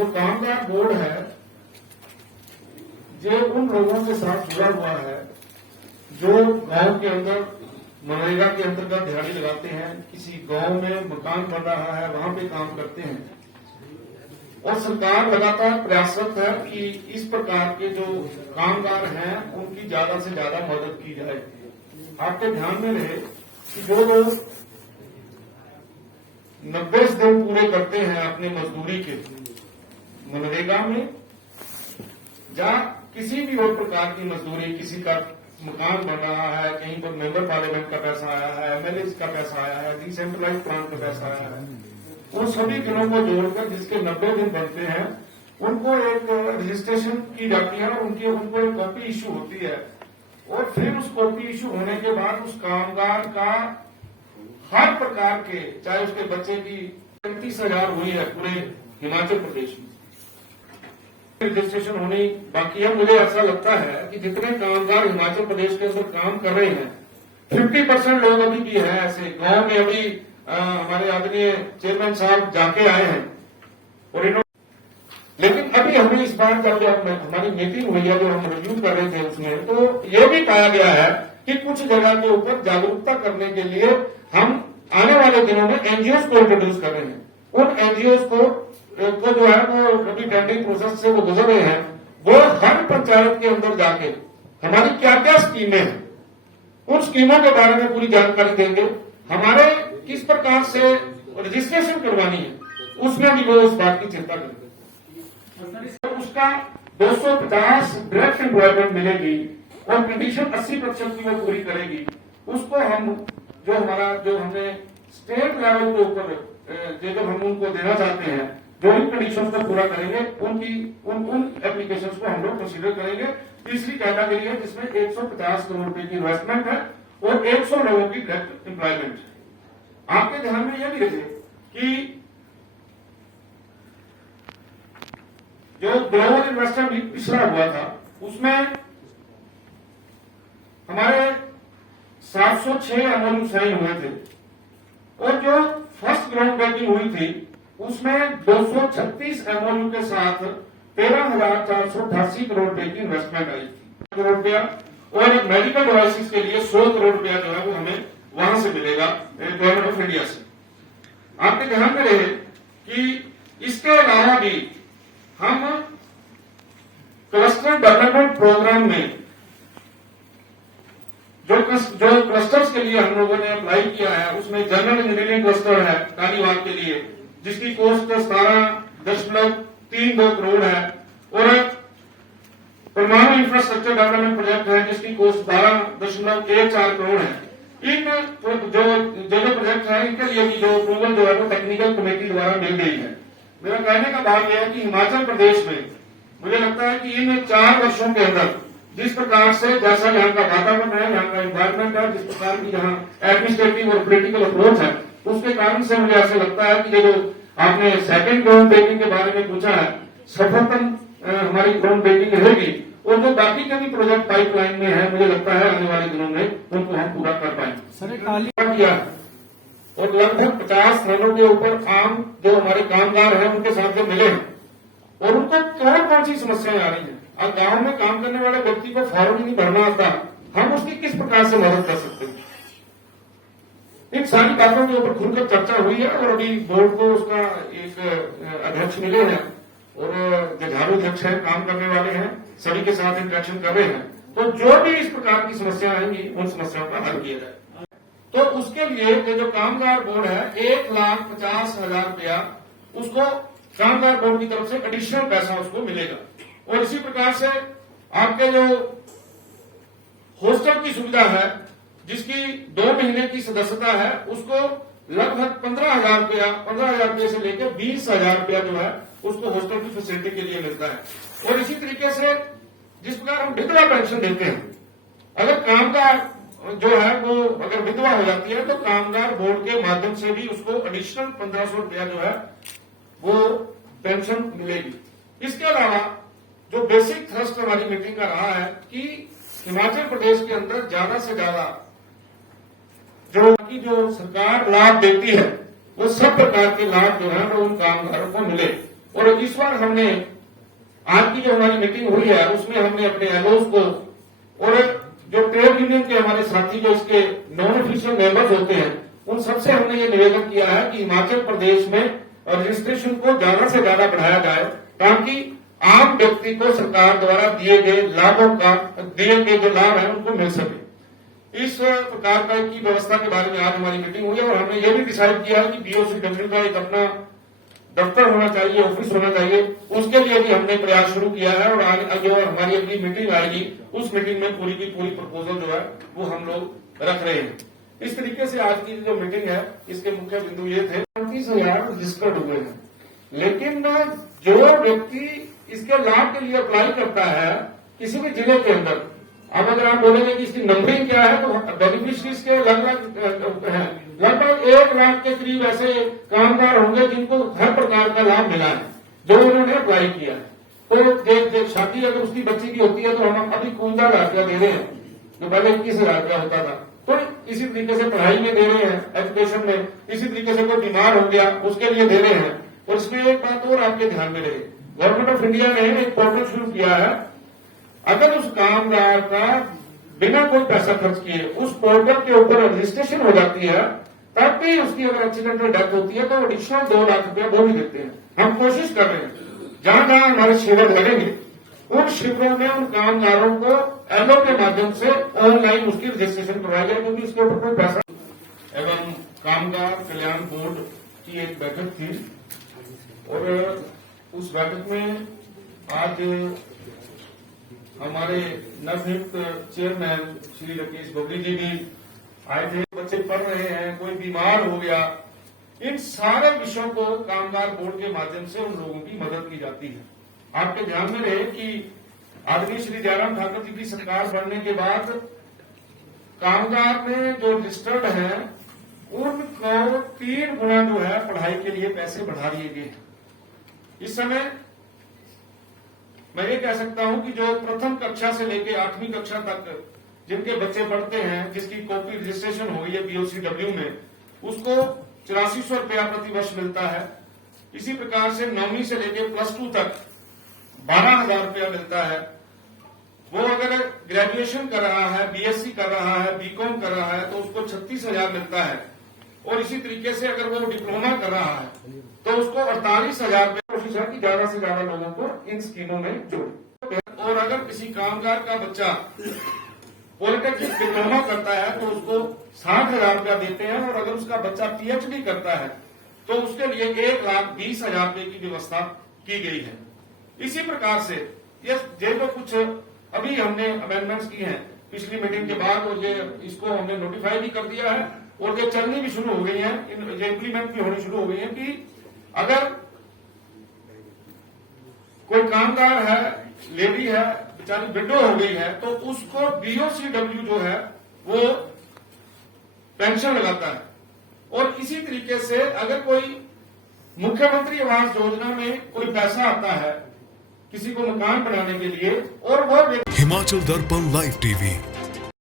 जो कामगार बोर्ड है जो उन लोगों के साथ जुड़ा हुआ है जो गांव के अंदर मनरेगा के अंतर्गत दिहाड़ी लगाते हैं, किसी गांव में मकान बन रहा है वहां पे काम करते हैं, और सरकार लगातार प्रयासरत है कि इस प्रकार के जो कामगार हैं उनकी ज्यादा से ज्यादा मदद की जाए। आपके ध्यान में रहे कि जो लोग 90 दिन पूरे करते हैं अपने मजदूरी के मनरेगा में या किसी भी और प्रकार की मजदूरी, किसी का मकान बन रहा है, कहीं पर मेंबर पार्लियामेंट का पैसा आया है, एमएलए का पैसा आया है, डिसेंट्रलाइज प्लान का पैसा आया है, उन सभी दिनों को जोड़कर जिसके 90 दिन बनते हैं उनको एक रजिस्ट्रेशन की जाती है और उनको एक कॉपी इश्यू होती है, और फिर उस कॉपी इश्यू होने के बाद उस कामगार का हर प्रकार के, चाहे उसके बच्चे की 35,000 हुई है पूरे हिमाचल प्रदेश में रजिस्ट्रेशन होनी बाकी है। मुझे ऐसा लगता है कि जितने कामगार हिमाचल प्रदेश के अंदर काम कर रहे हैं 50% लोग अभी भी है ऐसे गांव में। अभी हमारे आदरणीय चेयरमैन साहब जाके आए हैं और इन्होंने, लेकिन अभी हमें इस बार जब हमारी मीटिंग हुई है जो हम रिव्यू कर रहे थे उसमें तो ये भी पाया गया है कि कुछ जगह के ऊपर जागरूकता करने के लिए हम आने वाले दिनों में एनजीओ को इंट्रोड्यूस कर रहे हैं। उन एनजीओ को जो है वो अभी टेंडरिंग प्रोसेस से वो गुजर रहे हैं, वो हर पंचायत के अंदर जाके हमारी क्या क्या स्कीमें हैं उन स्कीमों के बारे में पूरी जानकारी देंगे, हमारे किस प्रकार से रजिस्ट्रेशन करवानी है उसमें भी वो उस बात की चिंता करेंगे। उसका 250 डायरेक्ट एम्प्लॉयमेंट मिलेगी और कंडीशन 80% की वो पूरी करेगी। उसको हम जो हमने स्टेट लेवल के ऊपर जो हम उनको देना चाहते हैं, जो इन कंडीशन को पूरा करेंगे उन एप्लीकेशंस को हम लोग कंसीडर करेंगे। तीसरी कैटेगरी है जिसमें 150 करोड़ रुपए की इन्वेस्टमेंट है और 100 लोगों की डायरेक्ट एम्प्लॉयमेंट है। आपके ध्यान में यह भी रखे कि जो ग्लोबल इन्वेस्टर मीट पिछड़ा हुआ था उसमें हमारे 706 एमओयू साइन हुए थे और जो फर्स्ट ग्राउंड ब्रेकिंग हुई थी उसमें 236 एमओयू के साथ 13,488 करोड़ रुपए की इन्वेस्टमेंट आई थी, करोड़ रुपया, और एक मेडिकल डिवाइसेस के लिए 100 करोड़ रुपया जो है वो हमें वहां से मिलेगा गवर्नमेंट ऑफ इंडिया से। आपके ध्यान में रहे कि इसके अलावा भी हम क्लस्टर डेवलपमेंट प्रोग्राम में जो क्लस्टर्स के लिए हम लोगों ने अप्लाई किया है उसमें जनरल इंजीनियरिंग क्लस्टर है कालीवाल के लिए जिसकी कॉस्ट 17.32 करोड़ है, और परमाणु इंफ्रास्ट्रक्चर डेवलपमेंट प्रोजेक्ट है जिसकी कॉस्ट 12.14 करोड़ है। इन जो प्रोजेक्ट है इनके लिए भी जो अप्रूवल जो है वो टेक्निकल कमेटी द्वारा मिल गई है। मेरा कहने का भाव यह है कि हिमाचल प्रदेश में मुझे लगता है कि इन 4 वर्षों के अंदर जिस प्रकार से जैसा यहाँ का वातावरण है, यहाँ का एनवायरमेंट है, जिस प्रकार की यहाँ एडमिनिस्ट्रेटिव और पॉलिटिकल अप्रोच है, उसके कारण से मुझे ऐसा लगता है कि ये जो आपने सेकंड ग्राउंड ब्रेकिंग के बारे में पूछा है, सफलतम हमारी ग्राउंड ब्रेकिंग रहेगी और जो बाकी के भी प्रोजेक्ट पाइपलाइन में है मुझे लगता है आने वाले दिनों में उनको हम पूरा कर पाएंगे। किया और लगभग 50 थानों के ऊपर आम जो हमारे कामगार हैं उनके साथ जो मिले हैं और उनको कौन सी समस्याएं आ रही हैं। अब गांव में काम करने वाले व्यक्ति को फॉर्म ही नहीं भरना आता, हम उसकी किस प्रकार से मदद कर सकते हैं। इन सारी बातों के ऊपर खुलकर चर्चा हुई है और अभी बोर्ड को उसका एक अध्यक्ष मिले हैं और जुझारू अध्यक्ष है, काम करने वाले हैं, सभी के साथ इंटरेक्शन कर रहे हैं। तो जो भी इस प्रकार की समस्या आएंगी उन समस्याओं का हल किया जाए। तो उसके लिए जो कामगार बोर्ड है 1,50,000 रुपया उसको कामगार बोर्ड की तरफ से एडिशनल पैसा उसको मिलेगा। और इसी प्रकार से आपके जो हॉस्टल की सुविधा है जिसकी 2 महीने की सदस्यता है उसको लगभग 15,000 रुपये से लेकर 20,000 रुपया जो है उसको हॉस्टल की फैसिलिटी के लिए मिलता है। और इसी तरीके से जिस प्रकार हम विधवा पेंशन देते हैं, अगर कामगार जो है वो अगर विधवा हो जाती है तो कामगार बोर्ड के माध्यम से भी उसको एडिशनल 1,500 रुपया जो है वो पेंशन मिलेगी। इसके अलावा जो बेसिक थ्रस्ट हमारी मीटिंग का रहा है कि हिमाचल प्रदेश के अंदर ज्यादा से ज्यादा जो सरकार लाभ देती है वो सब प्रकार के लाभ जो है वो उन कामगारों को मिले। और इस बार हमने आज की जो हमारी मीटिंग हुई है उसमें हमने अपने एलओज को और जो ट्रेड यूनियन के हमारे साथी जो इसके नॉन ऑफिशियल मेंबर्स होते हैं उन सबसे हमने ये निवेदन किया है कि हिमाचल प्रदेश में रजिस्ट्रेशन को ज्यादा से ज्यादा बढ़ाया जाए ताकि आम व्यक्ति को सरकार द्वारा दिए गए जो लाभ है उनको मिल सके। इस प्रकार का की व्यवस्था के बारे में आज हमारी मीटिंग हुई है और हमने ये भी डिसाइड किया है कि बीओसीडब्ल्यू का एक अपना दफ्तर होना चाहिए, ऑफिस होना चाहिए। उसके लिए भी हमने प्रयास शुरू किया है और आज जो हमारी अगली मीटिंग आएगी उस मीटिंग में पूरी की पूरी प्रपोजल जो है वो हम लोग रख रहे हैं। इस तरीके से आज की जो मीटिंग है इसके मुख्य बिंदु ये थे। 35,000 रजिस्टर्ड हुए हैं, लेकिन जो व्यक्ति इसके लाभ के लिए अप्लाई करता है किसी भी जिले के अंदर, अब अगर आप बोलेंगे कि इसकी नंबरिंग क्या है तो बेनिफिशरीज के लगभग 1 लाख के करीब ऐसे कामगार होंगे जिनको हर प्रकार का लाभ मिला है जो उन्होंने अप्लाई किया है। तो शादी अगर उसकी बच्ची की होती है तो हम अभी 51,000 रुपया दे रहे हैं जो पहले 21,000 रुपया होता था। तो इसी तरीके से पढ़ाई में दे रहे हैं, एजुकेशन में, इसी तरीके से कोई बीमार हो गया उसके लिए दे रहे हैं। और इसमें एक बात और आपके ध्यान में रहे, गवर्नमेंट ऑफ इंडिया ने एक पोर्टल शुरू किया है। अगर उस कामगार का बिना कोई पैसा खर्च किए उस पोर्टल के ऊपर रजिस्ट्रेशन हो जाती है तब भी उसकी अगर एक्सीडेंटल डेथ होती है तो एडिशनल 2 लाख रुपया वो भी देते हैं। हम कोशिश कर रहे हैं जहां जहां हमारे शिविर लगेंगे उन शिविरों में उन कामगारों को एलओ के माध्यम से ऑनलाइन उसकी रजिस्ट्रेशन करवाया जाए क्योंकि इसके ऊपर कोई पैसा। एवं कामगार कल्याण बोर्ड की एक बैठक थी और उस बैठक में आज हमारे नवनियुक्त चेयरमैन श्री राकेश बबली जी भी आए थे। बच्चे पढ़ रहे हैं, कोई बीमार हो गया, इन सारे विषयों को कामगार बोर्ड के माध्यम से उन लोगों की मदद की जाती है। आपके ध्यान में रहे कि आदरणीय श्री जयराम ठाकुर जी की सरकार बनने के बाद कामगार में जो रजिस्टर्ड है उनको 3 गुना जो है पढ़ाई के लिए पैसे बढ़ा दिए गए। इस समय मैं ये कह सकता हूं कि जो प्रथम कक्षा से लेकर 8वीं कक्षा तक जिनके बच्चे पढ़ते हैं, जिसकी कॉपी रजिस्ट्रेशन हो गई है बीओसीडब्ल्यू में, उसको 8400 रुपया प्रति वर्ष मिलता है। इसी प्रकार से 9वीं से लेकर +2 तक 12,000 रुपया मिलता है। वो अगर ग्रेजुएशन कर रहा है, बीएससी कर रहा है, बीकॉम कर रहा है तो उसको 36,000 मिलता है। और इसी तरीके से अगर वो डिप्लोमा कर रहा है तो उसको 48,000 रुपये। कोशिश है कि ज्यादा से ज्यादा लोगों को इन स्कीमों में जोड़े। और अगर किसी कामगार का बच्चा पॉलिटेक्निक डिप्लोमा करता है तो उसको 60,000 रुपया देते हैं और अगर उसका बच्चा पीएचडी करता है तो उसके लिए 1,20,000 रुपये की व्यवस्था की गई है। इसी प्रकार से ये जो कुछ अभी हमने अमेंडमेंट्स की हैं पिछली मीटिंग के बाद और ये इसको हमने नोटिफाई भी कर दिया है और ये चलनी भी शुरू हो गई है, ये इम्प्लीमेंट भी होनी शुरू हो गई है कि अगर कोई कामगार है, लेडी है, बेचारी विडो हो गई है तो उसको बीओसीडब्ल्यू जो है वो पेंशन लगाता है। और इसी तरीके से अगर कोई मुख्यमंत्री आवास योजना में कोई पैसा आता है किसी को मकान बनाने के लिए और वो हिमाचल दर्पण लाइव टीवी